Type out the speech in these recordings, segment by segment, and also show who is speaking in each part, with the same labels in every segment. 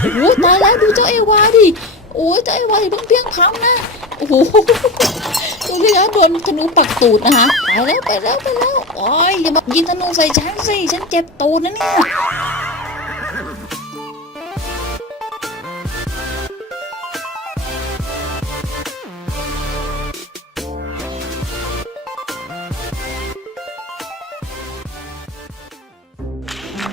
Speaker 1: โอ้โหตายแล้วดูเจ้าเอวาดิโอ้ยเจ้าเอวาอย่าเพิ่งเพียงพล้ำนะโอ้โหดูสิคะโดนธนูปักตูดนะคะไปแล้วไปแล้วไปแล้วโอ้ยอย่ามายิงธนูใส่ฉันสิฉันเจ็บตูดนะเนี่ย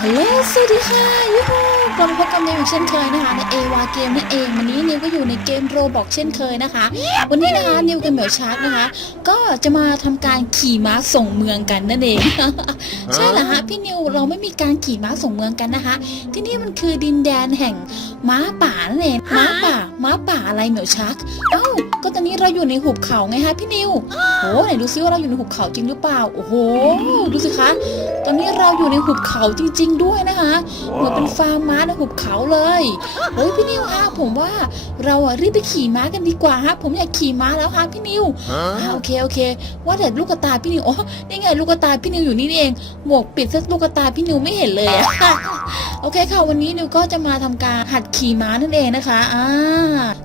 Speaker 1: ฮัลโหลสวัสดีค่ะยูฮู กลับมาพบกับนิวอีกเช่นเคยนะคะในเอวาเกมนั่นเองวันนี้นิวก็อยู่ในเกมโรบอกเช่นเคยนะคะ วันนี้นะคะนิวกับเหมียวชาร์กนะคะ ก็จะมาทำการขี่ม้าส่งเมืองกันนั่นเองใช่เหรอฮะพี่นิวเราไม่มีการขี่ม้าส่งเมืองกันนะคะ ที่นี่มันคือดินแดนแห่งม้าป่านั่นเองม้าป่าม้าป่าอะไรเหมียวชาร์กเอ้า ก็ตอนนี้เราอยู่ในหุบเขาไงคะพี่นิวโอ้ไหนดูซิว่าเราอยู่ในหุบเขาจริงหรือเปล่า โอ้โห ดูสิคะ ตอนนี้เราอยู่ในหุบเขาจริง ๆ ด้วยนะคะเหมือนเป็นฟาร์มม้าในหุบเขาเลยเฮ้ยพี่นิวฮะผมว่าเราอะรีบไปขี่ม้ากันดีกว่าฮะ ผมอยากขี่ม้าแล้วฮะพี่นิวอ่าโอเคโอเค ว่าแต่ลูกกระตาพี่นิวอ๋อนี่ไงลูกกระตาพี่นิวอยู่นี่นี่เอง หมวกปิดซะลูกกระตาพี่นิวไม่เห็นเลยอะโอเคค่ะวันนี้นิวก็จะมาทำการหัดขี่ม้านั่นเองนะคะ อ่า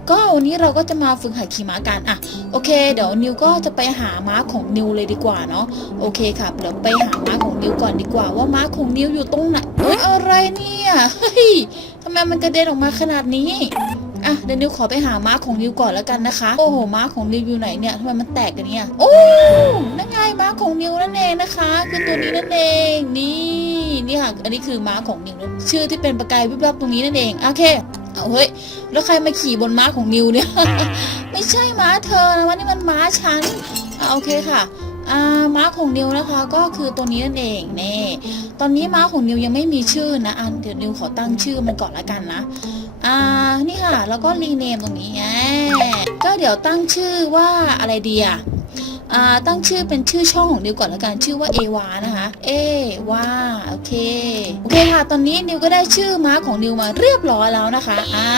Speaker 1: ก็วันนี้เราก็จะมาฝึกหัดขี่ม้ากันอะโอเค เดี๋ยวนิวก็จะไปหาม้าของนิวเลยดีกว่าเนาะโอเคค่ะเดี๋ยวไปหาม้าของนิวก่อนดีกว่า ว่าม้าของนิวอยู่ตรงไหนเฮ้ยอะไรเนี่ยเฮ้ยทำไมมันกระเด็นออกมาขนาดนี้อะเดี๋ยวนิวขอไปหาม้าของนิวก่อนแล้วกันนะคะ โอ้โหม้าของนิวอยู่ไหนเนี่ยทำไมมันแตกกันเนี่ยโอ้นั่นไงม้าของนิวนั่นเองนะคะคือตัวนี้นั่นเองนี่นี่ค่ะอันนี้คือม้าของนิวชื่อที่เป็นประกายวิบวับตรงนี้นั่นเองโอเค เอาเฮ้ย แล้วใครมาขี่บนม้าของนิวเนี่ย ไม่ใช่ม้าเธอนะว่านี่มันม้าฉันอะโอเคค่ะอ่าม้าของนิวนะคะ ก็คือตัวนี้นั่นเองเน่ตอนนี้ม้าของนิวยังไม่มีชื่อนะอะเดี๋ยวนิวขอตั้งชื่อมันก่อนละกันนะอ่านี่ค่ะ แล้วก็รีเนมตรงนี้แอบก็เดี๋ยวตั้งชื่อว่าอะไรดีอะอ่า ตั้งชื่อเป็นชื่อช่องของนิวก่อนละกันชื่อว่าเอวานะคะเอวาโอเคโอเคค่ะ ตอนนี้นิวก็ได้ชื่อม้าของนิวมาเรียบร้อยแล้วนะคะอ่า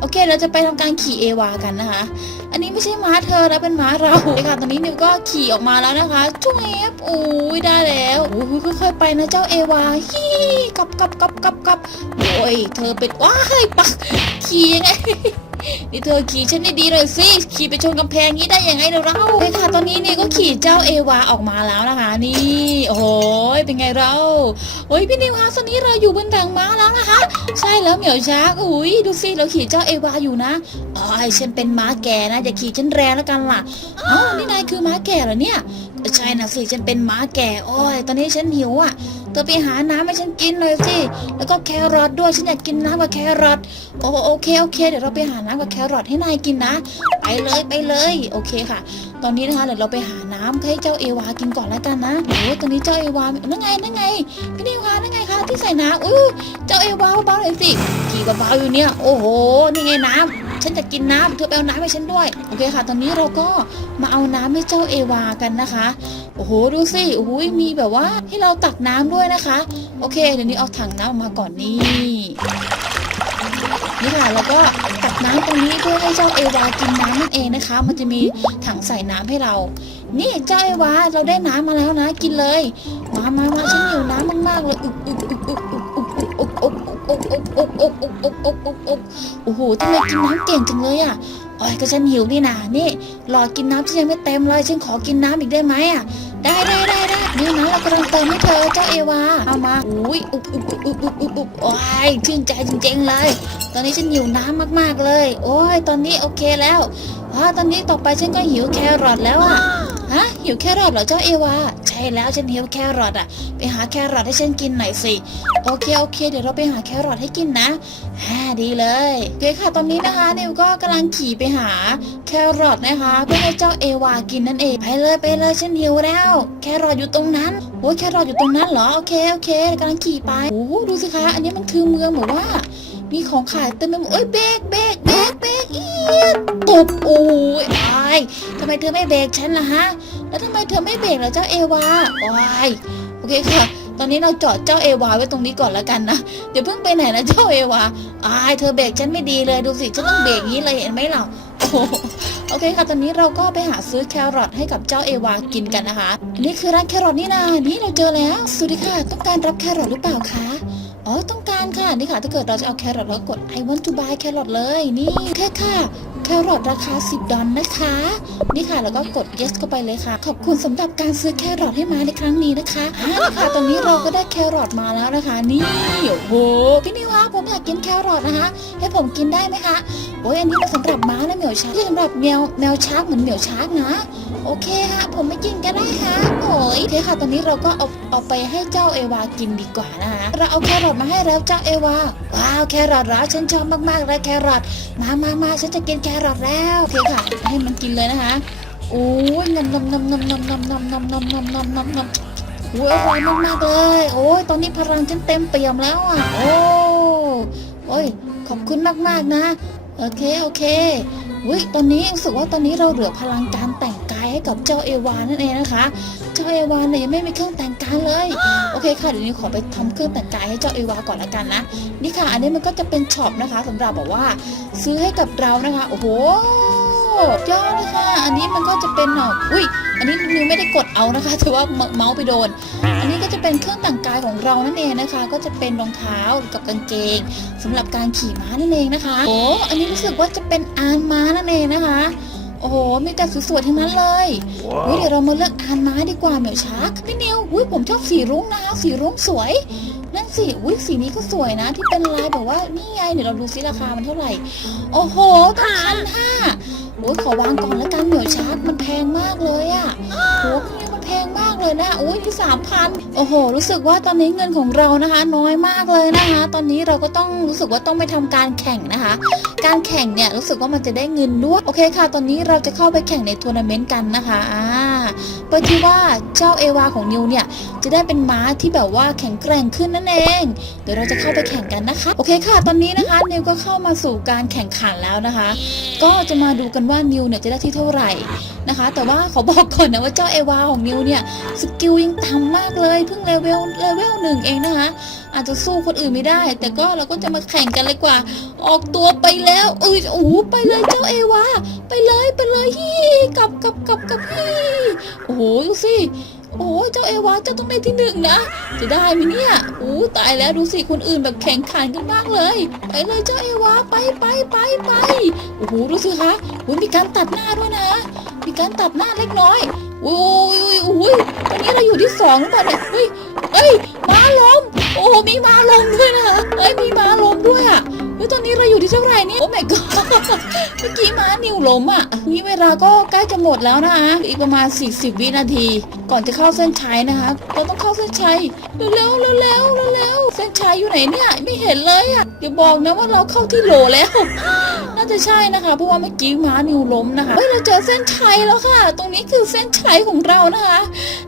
Speaker 1: โอเค เราจะไปทำการขี่เอวากันนะคะ อันนี้ไม่ใช่ม้าเธอนะเป็นม้าเราเลยค่ะ ตอนนี้นิวก็ขี่ออกมาแล้วนะคะจุ๊บโอ้ยได้แล้วโอ้ยค่อยๆไปนะเจ้าเอวาฮีกับกับกับกับกับโอ้ยเธอเป็นว้ายปักขี่ยังไง นี่เธอขี่ฉันได้ดีหน่อยสิ ขี่ไปชนกำแพงนี้ได้ยังไงเดี๋ยวเราเลยค่ะ ตอนนี้นี่ก็ขี่เจ้าเอวาออกมาแล้วนะคะ นี่ โอ้โหเป็นไงเรา โอ้ยพี่นิวคะตอนนี้เราอยู่บนหลังม้าแล้วนะคะ ใช่แล้วเหมียวช้างอุ้ยดูสิเราขี่เจ้าเอวาอยู่นะอ๋อฉันเป็นม้าแก่นะอย่าขี่ฉันแรงแล้วกันล่ะเอ้านี่นายคือม้าแก่เหรอเนี่ย ใช่นะสิฉันเป็นม้าแก่ โอ้ย ตอนนี้ฉันหิวอะ ธอไปหาน้ำให้ฉันกินเลยสิ แล้วก็แครอทด้วย ฉันอยากกินน้ำกับแครอท โอ้โอเคโอเค เดี๋ยวเราไปหาน้ำกับแครอทให้นายกินนะ ไปเลยไปเลย โอเคค่ะ ตอนนี้นะคะเดี๋ยวเราไปหาน้ำให้เจ้าเอวากินก่อนแล้วกันนะโอ้ยตอนนี้เจ้าเอวา นั่นไงนั่นไง พี่นิวคะนั่นไงคะที่ใส่น้ำอู้เจ้าเอวาเบาๆหน่อยสิขี่เบาๆอยู่เนี่ย โอ้โห นี่ไงน้ำฉันจะกินน้ำเธอไปเอาน้ำให้ฉันด้วย โอเคค่ะ ตอนนี้เราก็มาเอาน้ำให้เจ้าเอวากันนะคะ โอ้โหดูสิโอ้โหมีแบบว่าให้เราตักน้ำด้วยนะคะ โอเค เดี๋ยวนี้เอาถังน้ำออกมาก่อนนี่นี่ค่ะแล้วก็ตักน้ำตรงนี้เพื่อให้เจ้าเอวากินน้ำนั่นเองนะคะ มันจะมีถังใส่น้ำให้เรา นี่เจ้าเอวาเราได้น้ำมาแล้วนะ กินเลยมามามาฉันหิวน้ำมากๆเลยอึกอึกอึกอึกอึกอึกอึกอึกอึกอึกอึกอึกอึกอึกอึกอึกอึกอึกโอ้โหทำไมกินน้ำเก่งจังเลยอะ โอ้ยก็ฉันหิวนี่นานี่รอกินน้ำที่ยังไม่เต็มเลยฉันขอกินน้ำอีกได้ไหมอะได้ได้ได้ได้นี่นะเรากำลังเติมให้เธอเจ้าเอวาเอามาอุ้ยอุบอุบอุบอุบอุบอุบอุบโอ้ยชื่นใจจริงๆเลย ตอนนี้ฉันหิวน้ำมากๆเลย โอ้ยตอนนี้โอเคแล้วอ๋อตอนนี้ต่อไปฉันก็หิวแครอทแล้วอะ ฮะหิวแครอทเหรอเจ้าเอวา ใช่แล้วฉันหิวแครอทอะ ไปหาแครอทให้ฉันกินหน่อยสิ โอเคโอเค เดี๋ยวเราไปหาแครอทให้กินนะฮ่าดีเลยโอเคค่ะตอนนี้นะคะนิวก็กำลังขี่ไปหาแครอทนะคะเพื่อให้เจ้าเอวากินนั่นเองไปเลยไปเลยฉันหิวแล้ว แครอทอยู่ตรงนั้นโอ้ยแครอทอยู่ตรงนั้นเหรอโอเคโอเคกำลังขี่ไปโอ้ดูสิคะ อันนี้มันคือเมืองแบบว่า มีของขายเต็มไปหมดเอ้ยเบรกเบรกเบรกเบรกอีดตบโอ้ยอายทำไมเธอไม่เบรกฉันล่ะฮะ แล้วทำไมเธอไม่เบรกล่ะเจ้าเอวาโอ้ยโอเคค่ะ ตอนนี้เราจอดเจ้าเอวาไว้ตรงนี้ก่อนแล้วกันนะเดี๋ยวเพิ่งไปไหนนะเจ้าเอวาอายเธอเบรกฉันไม่ดีเลยดูสิฉันต้องเบรกงี้เลยเห็นไหมเราโอ้โอเคค่ะ ตอนนี้เราก็ไปหาซื้อแครอทให้กับเจ้าเอวากินกันนะคะอันนี่คือร้านแครอทนี่นานี่เราเจอแล้วสวัสดีค่ะ ต้องการรับแครอทหรือเปล่าคะ อ๋อต้องการค่ะนี่ค่ะถ้าเกิดเราจะเอาแครอทแล้วกด I want to buy แครอทเลยนี่แค่ค่ะแครอทราคา 10 ดอลนะคะ นี่ค่ะแล้วก็กด yes เข้าไปเลยค่ะ ขอบคุณสำหรับการซื้อแครอทให้มาในครั้งนี้นะคะอ่านี่ค่ะตอนนี้เราก็ได้แครอทมาแล้วนะคะ นี่โอ้โหพี่นิวคะผมอยากกินแครอทนะคะ ให้ผมกินได้ไหมคะโอ้ยอันนี้มันสำหรับม้านะเหมียวชาร์กที่สำหรับแมวแมวชาร์กเหมือนเหมียวชาร์กนะ โอเคฮะ ผมไม่กินก็ได้ฮะโอ้ยโอเคค่ะ ตอนนี้เราก็เอาเอาไปให้เจ้าเอวากินดีกว่านะคะเราเอาแครอทมาให้แล้วเจ้าเอวา ว้าวแครอทเหรอฉันชอบมากๆเลยแครอทมามามาฉันจะกินแครอทแล้วโอเคค่ะ ให้มันกินเลยนะคะโอ้ยนำนำนำนำนำนำนำนำนำนำนำนำนำโอ้ยอร่อยมากๆเลย โอ้ยตอนนี้พลังฉันเต็มเปี่ยมแล้วอะ โอ้โอ้ยขอบคุณมากๆนะ โอเค โอเควิตอนนี้รู้สึกว่าตอนนี้เราเหลือพลังการแต่งกาย ให้กับเจ้าเอวานั่นเองนะคะ เจ้าเอวาเนี่ยยังไม่มีเครื่องแต่งกายเลย โอเคค่ะเดี๋ยวนี้ขอไปทำเครื่องแต่งกายให้เจ้าเอวาก่อนละกันนะ นี่ค่ะ อันนี้มันก็จะเป็นช็อปนะคะสำหรับแบบว่า ซื้อให้กับเรานะคะ โอ้โหยอดเลยค่ะ อันนี้มันก็จะเป็นเอ่ออุ้ย อันนี้นิวไม่ได้กดเอานะคะถือว่าเมาเมาส์ไปโดน อันนี้ก็จะเป็นเครื่องแต่งกายของเรานั่นเองนะคะ ก็จะเป็นรองเท้ากับกางเกงสำหรับการขี่ม้านั่นเองนะคะ โอ้ อันนี้รู้สึกว่าจะเป็นอานม้านั่นเองนะคะ โอ้โห มีแต่สวยๆทั้งนั้นเลยอุ้ยเดี๋ยวเรามาเลือกอานม้าดีกว่าเหมียวชักพี่นิวอุ้ยผมชอบสีรุ้งนะคะสีรุ้งสวย นั่นสิอุ้ยสีนี้ก็สวยนะ ที่เป็นลายแบบว่านี่ไงเดี๋ยวเราดูซิราคามันเท่าไหร่ โอ้โหตั้งพันห้าโอ้ยขอวางก่อนแล้วกันเหมียวชักมันแพงมากเลยอะโอ้ เลยนะโอ้ยที่สามพันโอ้โห รู้สึกว่าตอนนี้เงินของเรานะคะ น้อยมากเลยนะคะ ตอนนี้เราก็ต้องรู้สึกว่าต้องไปทำการแข่งนะคะ การแข่งเนี่ยรู้สึกว่ามันจะได้เงินด้วยโอเคค่ะ ตอนนี้เราจะเข้าไปแข่งในทัวร์นาเมนต์กันนะคะอ่า เพื่อที่ว่าเจ้าเอวาของนิวเนี่ยจะได้เป็นม้าที่แบบว่าแข็งแกร่งขึ้นนั่นเอง เดี๋ยวเราจะเข้าไปแข่งกันนะคะ โอเคค่ะ ตอนนี้นะคะนิวก็เข้ามาสู่การแข่งขันแล้วนะคะ ก็จะมาดูกันว่านิวเนี่ยจะได้ที่เท่าไหร่นะคะ แต่ว่าขอบอกก่อนนะว่าเจ้าเอวาของนิวเนี่ยสกิลยังต่ำมากเลยเพิ่งเลเวลเลเวลหนึ่งเองนะคะ อาจจะสู้คนอื่นไม่ได้ แต่ก็เราก็จะมาแข่งกันเลยกว่า ออกตัวไปแล้วเอ้ยโอ้ไปเลยเจ้าเอวาไปเลยไปเลยฮีกลับกลับกลับกลับฮี โอ้โหดูสิโอ้เจ้าเอวาเจ้าต้องได้ที่หนึ่งนะ จะได้ไหมเนี่ยโอ้ตายแล้วดูสิคนอื่นแบบแข่งขันกันมากเลย ไปเลยเจ้าเอวาไปไปไปไปโอ้โหดูสิคะโอ้ยมีการตัดหน้าด้วยนะ มีการตัดหน้าเล็กน้อยโอ้ยโอ้ยโอ้ยตอนนี้เราอยู่ที่สองหรือเปล่าเนี่ยเฮ้ยเอ้ยม้าลมโอ้มีม้าลมด้วยนะเอ้ยมีม้าลมด้วยอะ ตอนนี้เราอยู่ที่เท่าไหร่นี่โอ้ my god เมื่อกี้ม้านิวล้มอะนี่เวลาก็ใกล้จะหมดแล้วนะคะอีกประมาณ 40 วินาที ก่อนจะเข้าเส้นชัยนะคะเราต้องเข้าเส้นชัยเร็วๆเร็วๆเร็วๆเส้นชัยอยู่ไหนเนี่ยไม่เห็นเลยอะอย่าบอกนะว่าเราเข้าที่โหลแล้วน่าจะใช่นะคะเพราะว่าเมื่อกี้ม้านิวล้มนะคะเฮ้ยเราเจอเส้นชัยแล้วค่ะ ตรงนี้คือเส้นชัยของเรานะคะ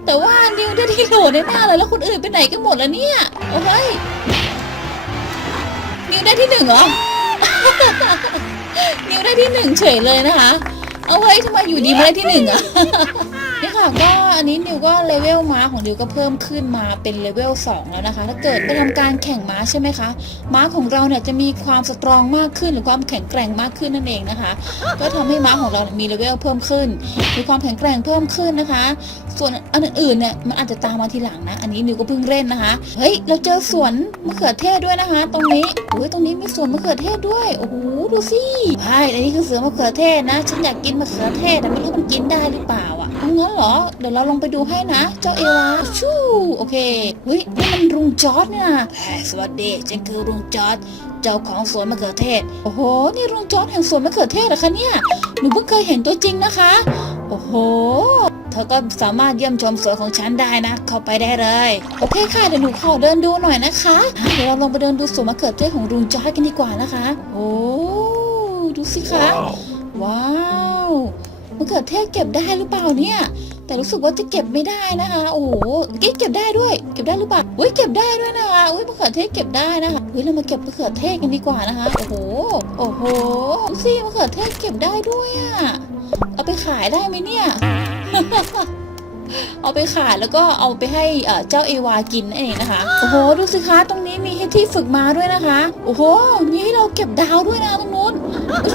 Speaker 1: แต่ว่านิวได้ที่โหลแน่ๆเลยแล้วคนอื่นไปไหนกันหมดแล้วเนี่ยโอ้ย วได้ที่หนึ่งเหรอ นิวได้ที่หนึ่งเฉยเลยนะคะ เอาไว้ ยทำไมอยู่ดีมาได้ที่หนึ่งอะนี่ค่ะก็อันนี้นิวก็เลเวลม้าของนิวก็เพิ่มขึ้นมาเป็นเลเวล2แล้วนะคะ ถ้าเกิดไปทำการแข่งม้าใช่ไหมคะ ม้าของเราเนี่ยจะมีความสตรองมากขึ้นหรือความแข็งแกร่งมากขึ้นนั่นเองนะคะ ก็ทำให้ม้าของเรามีเลเวลเพิ่มขึ้น มีความแข็งแกร่งเพิ่มขึ้นนะคะ ส่วนอันอื่นๆเนี่ยมันอาจจะตามมาทีหลังนะ อันนี้นิวก็เพิ่งเล่นนะคะ เฮ้ยเราเจอสวนมะเขือเทศด้วยนะคะ ตรงนี้โอ้ยตรงนี้มีสวนมะเขือเทศด้วย โอ้โหดูสิใช่อันนี้คือสวนมะเขือเทศนะ ฉันอยากกินมะเขือเทศแต่ไม่รู้มันกินได้หรือเปล่าอะเอางั้นเหรอ เดี๋ยวเราลองไปดูให้นะ เจ้าเอวาชู่โอเคเฮ้ยนี่มันรุงจอร์ดเนี่ยนะเฮ้ยสวัสดีฉันคือรุงจอร์ดเจ้าของสวนมะเขือเทศ โอ้โห นี่รุงจอร์ดแห่งสวนมะเขือเทศเหรอคะเนี่ย หนูเพิ่งเคยเห็นตัวจริงนะคะ โอ้โห เธอก็สามารถเยี่ยมชมสวนของฉันได้นะ เข้าไปได้เลย โอเคค่ะ เดี๋ยวหนูขอเดินดูหน่อยนะคะอะเดี๋ยวเราลงไปเดินดูสวนมะเขือเทศของลุงจอร์ดกันดีกว่านะคะ โอ้ ดูสิคะ ว้าว มะเขือเทศเก็บได้หรือเปล่าเนี่ย แต่รู้สึกว่าจะเก็บไม่ได้นะคะ โอ้โหก็บเก็บได้ด้วย เก็บได้หรือเปล่าอุ้ยเก็บได้ด้วยนะคะอุ้ยมะเขือเทศเก็บได้นะคะอุ้ยเรามาเก็บมะเขือเทศกันดีกว่านะคะ โอ้โห โอ้โหดูสิมะเขือเทศเก็บได้ด้วยอะเอาไปขายได้ไหมเนี่ยเอาไปขายแล้วก็เอาไปให้เจ้าเอวากินนั่นเองนะคะ โอ้โห ดูสิคะ ตรงนี้มีให้ที่ฝึกม้าด้วยนะคะ โอ้โห มีให้เราเก็บดาวด้วยนะตรงนู้น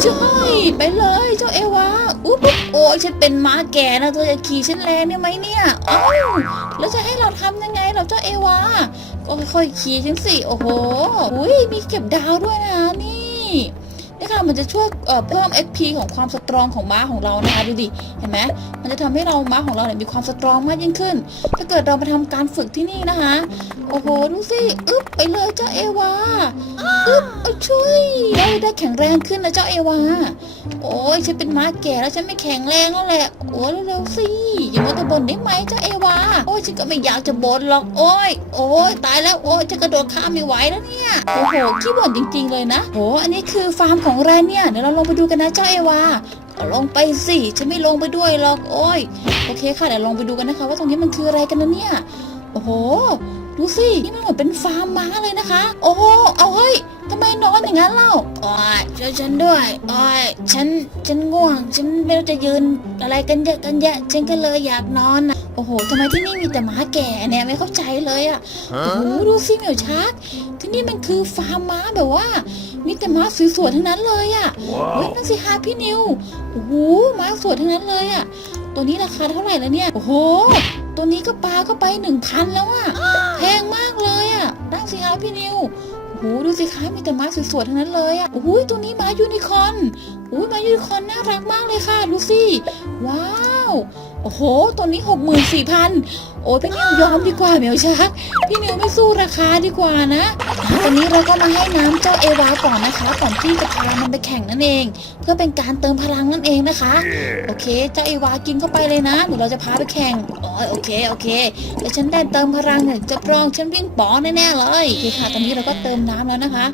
Speaker 1: ใช่ไปเลยเจ้าเอวาอุ๊บโอ้ยฉันเป็นม้าแก่นะเธอจะขี่ฉันแรงได้ไหมเนี่ยเอ้าแล้วจะให้เราทำยังไงเราเจ้าเอวาก็ค่อยๆขี่ฉันสิโอ้โหอุ้ยมีเก็บดาวด้วยนะนี่ นี่ค่ะมันจะช่วยเอ่อเพิ่ม XP ของความสตรองของม้าของเรานะคะดูดิเห็นไหมมันจะทำให้เราม้าของเราเนี่ยมีความสตรองมากยิ่งขึ้น ถ้าเกิดเรามาทำการฝึกที่นี่นะคะ โอ้โหดูสิอึ๊บไปเลยเจ้าเอวาอึ๊บเอาช่วยได้ได้แข็งแรงขึ้นนะเจ้าเอวาโอ้ยฉันเป็นม้าแก่แล้วฉันไม่แข็งแรงแล้วแหละโอ้เร็วๆสิอย่ามัวแต่บ่นได้ไหมเจ้าเอวาโอ้ยฉันก็ไม่อยากจะบ่นหรอกโอ้ยโอ้ยตายแล้วโอ้ยจะกระโดดข้ามไม่ไหวแล้วเนี่ยโอ้โหขี้บ่นจริง ๆเลยนะโอ้อันนี้คือฟาร์มของแรนเนี่ยเดี๋ยวเราลงไปดูกันนะเจ้าเอวาลงไปสิฉันไม่ลงไปด้วยหรอกโอ้ยโอเคค่ะเดี๋ยวลองไปดูกันนะคะ ว่าตรงนี้มันคืออะไรกันนะเนี่ยโอ้โหดูสินี่มันเหมือนเป็นฟาร์มม้าเลยนะคะ โอ้โหเอาเฮ้ยทำไมนอนอย่างนั้นเล่าโอ้ยช่วยฉันด้วยโอ้ยฉันฉันง่วง ฉันไม่รู้จะยืนอะไรกันเยอะกันแยะฉันก็เลยอยากนอนนะ โอ้โหทำไมที่นี่มีแต่หมาแก่เนี่ยไม่เข้าใจเลยอะโอ้โหดูสิเหมียวชักที่นี่มันคือฟาร์มม้าแบบว่า มีแต่ม้าสวยๆทั้งนั้นเลยอะเฮ้ยนั่นสิฮะพี่นิวโอ้โหม้าสวยทั้งนั้นเลยอะตัวนี้ราคาเท่าไหร่แล้วเนี่ยโอ้โห ตัวนี้ก็ปลาก็ไปหนึ่งพันแล้วอะแพงมากเลยอะนั่งสิคะพี่นิวโอ้โหดูสิคะมีแต่ม้าสวยๆทั้งนั้นเลยอะโอ้โหตัวนี้ม้ายูนิคอร์นโอ้ยม้ายูนิคอร์นน่ารักมากเลยค่ะดูสิว้าว โอ้โห ตัวนี้หกหมื่นสี่พันโอ้พี่นิวยอมดีกว่าเหมียวชัก พี่นิวไม่สู้ราคาดีกว่านะ ตอนนี้เราก็มาให้น้ำเจ้าเอวาก่อนนะคะ ก่อนที่จะพามันไปแข่งนั่นเอง เพื่อเป็นการเติมพลังนั่นเองนะคะ โอเค เจ้าเอวากินเข้าไปเลยนะ เดี๋ยวเราจะพาไปแข่งอ๋อโอเค โอเคเดี๋ยวฉันได้เติมพลังเนี่ยจะรองฉันวิ่งป๋อแน่ๆเลย โอเคค่ะ ตอนนี้เราก็เติมน้ำแล้วนะคะ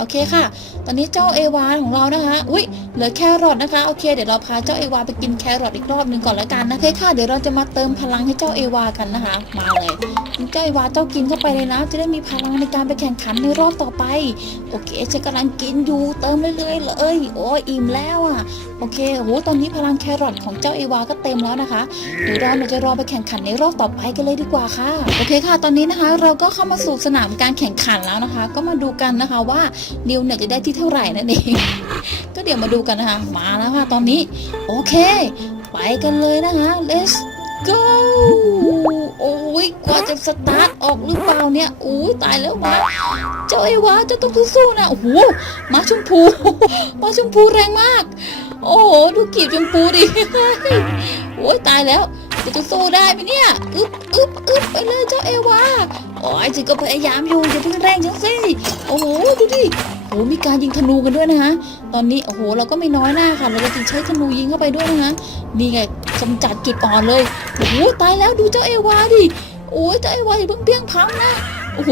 Speaker 1: โอเคค่ะ ตอนนี้เจ้าเอวาของเรานะคะ อุ้ยเหลือแครอทนะคะ โอเค เดี๋ยวเราพาเจ้าเอวาไปกินแครอทอีกรอบหนึ่งก่อนแล้วกันนะโอเคค่ะ เดี๋ยวเราจะมาเติมพลังให้เจ้าเอวากันนะคะ มาเลย เจ้าเอวาเจ้ากินเข้าไปเลยนะ จะได้มีพลังในการไปแข่งขันในรอบต่อไป โอเคฉันกำลังกินอยู่เติมเรื่อยๆเลย โอ้ยอิ่มแล้วอะ โอเค โห ตอนนี้พลังแครอทของเจ้าเอวาก็เต็มแล้วนะคะ เดี๋ยวเราจะรอไปแข่งขันในรอบต่อไปกันเลยดีกว่าค่ะ โอเคค่ะ ตอนนี้นะคะ เราก็เข้ามาสู่สนามการแข่งขันแล้วนะคะ ก็มาดูกันนะคะว่าดิวเนี่ยจะได้ที่เท่าไหร่นั่นเอง ก็เดี๋ยวมาดูกันนะคะ มาแล้วค่ะตอนนี้ โอเค ไปกันเลยนะคะ let's go โอ้ยกว่าจะสตาร์ทออกหรือเปล่าเนี่ยโอ้ยตายแล้วมาเจ้าเอวาเจ้าต้องสู้ๆนะโอ้โหมาชมพูมาชมพูแรงมาก โอ้โหดูกีบชมพูดิโอ้ยตายแล้วจะจะสู้ได้ไหมเนี่ยอึ๊บอึ๊บอึ๊บไปเลยเจ้าเอวา โอ้ยฉันก็พยายามอยู่อย่าเพิ่งแรงฉันสิโอ้โหดูดิโอ้มีการยิงธนูกันด้วยนะคะตอนนี้โอ้โหเราก็ไม่น้อยหน้าค่ะเราจะใช้ธนูยิงเข้าไปด้วยนะคะนี่ไงกำจัดจุดอ่อนเลยโอ้โหตายแล้วดูเจ้าเอวาดิโอ้ยเจ้าเอวาอย่าเพิ่งเพี้ยงพังนะโอ้โห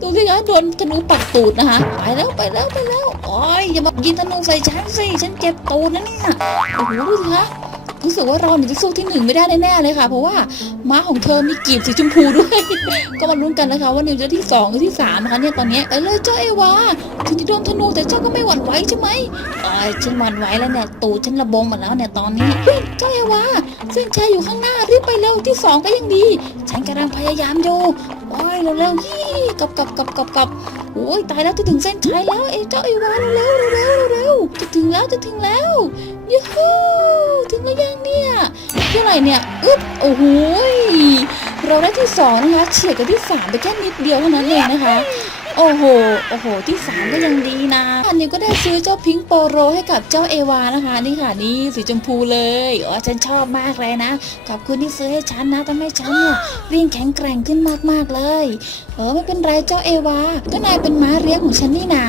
Speaker 1: ดูสิคะโดนธนูปักตูดนะคะไปแล้วไปแล้วไปแล้วโอ้ยอย่ามายิงธนูใส่ฉันสิฉันเจ็บตูดนะเนี่ยโอ้โหดูสิคะ รู้สึกว่าเราเนี่ยจะสู้ที่หนึ่งไม่ได้แน่ๆเลยค่ะ เพราะว่าม้าของเธอมีกีบสีชมพูด้วย ก็มาลุ้นกันนะคะว่านิวจะที่สองหรือที่สามนะคะเนี่ยตอนนี้ไปเลยเจ้าเอวาถึงจะโดนธนูแต่เจ้าก็ไม่หวั่นไหวใช่ไหมโอ้ยฉันหวั่นไหวแล้วเนี่ยตูฉันระบมหมดแล้วเนี่ยตอนนี้เจ้าเอวาเส้นชัยอยู่ข้างหน้ารีบไปเร็วที่สองก็ยังดี ฉันกำลังพยายามอยู่โอ้ยเร็วๆยี่ กลับกลับกลับกลับกลับโอ้ยตายแล้วจะถึงเส้นชัยแล้วเอ้เจ้าไอวานเร็วเร็วเร็วจะถึงแล้วจะถึงแล้วยูฮูถึงแล้วยังเนี่ยเท่าไหร่เนี่ยอึ๊บโอ้โหยเราได้ที่สองนะคะเฉียดกับที่สามไปแค่นิดเดียวเท่านั้นเองนะคะ โอ้โห โอ้โห ที่สามก็ยังดีนะ อันนี้ก็ได้ซื้อเจ้าพิงโปโรให้กับเจ้าเอวานะคะ นี่ค่ะนี่สีชมพูเลยอ๋อฉันชอบมากเลยนะขอบคุณที่ซื้อให้ฉันนะทำให้ฉันเนี่ยวิ่งแข็งแกร่งขึ้นมากๆเลย เออไม่เป็นไรเจ้าเอวาก็นายเป็นม้าเลี้ยงของฉันนี่นา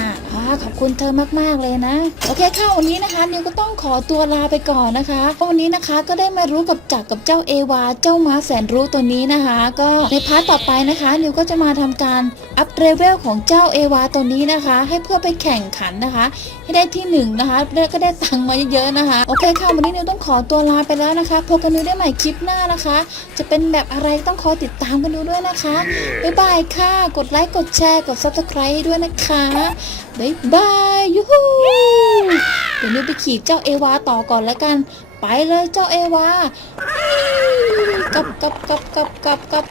Speaker 1: ขอบคุณเธอมากๆเลยนะ โอเคค่ะวันนี้นะคะนิวก็ต้องขอตัวลาไปก่อนนะคะเพราะวันนี้นะคะก็ได้มารู้กับจักกับเจ้าเอวาเจ้าม้าแสนรู้ตัวนี้นะคะ ก็ในพาร์ทต่อไปนะคะนิวก็จะมาทำการอัพเลเวลของเจ้าเอวาตัวนี้นะคะ ให้เพื่อไปแข่งขันนะคะ ให้ได้ที่หนึ่งนะคะแล้วก็ได้ตังค์มาเยอะๆนะคะ โอเคค่ะวันนี้นิวต้องขอตัวลาไปแล้วนะคะพบกันนิวได้ใหม่คลิปหน้านะคะ จะเป็นแบบอะไรต้องคอยติดตามกันดูด้วยนะคะบ๊ายบายค่ะ กดไลค์กดแชร์กด subscribe ให้ด้วยนะคะ บายบายยูฮูเดี๋ยวนิวไปขี่เจ้าเอวาต่อก่อนแล้วกัน ไปเลยเจ้าเอวากลับกลับกลับกลับกลับกลับ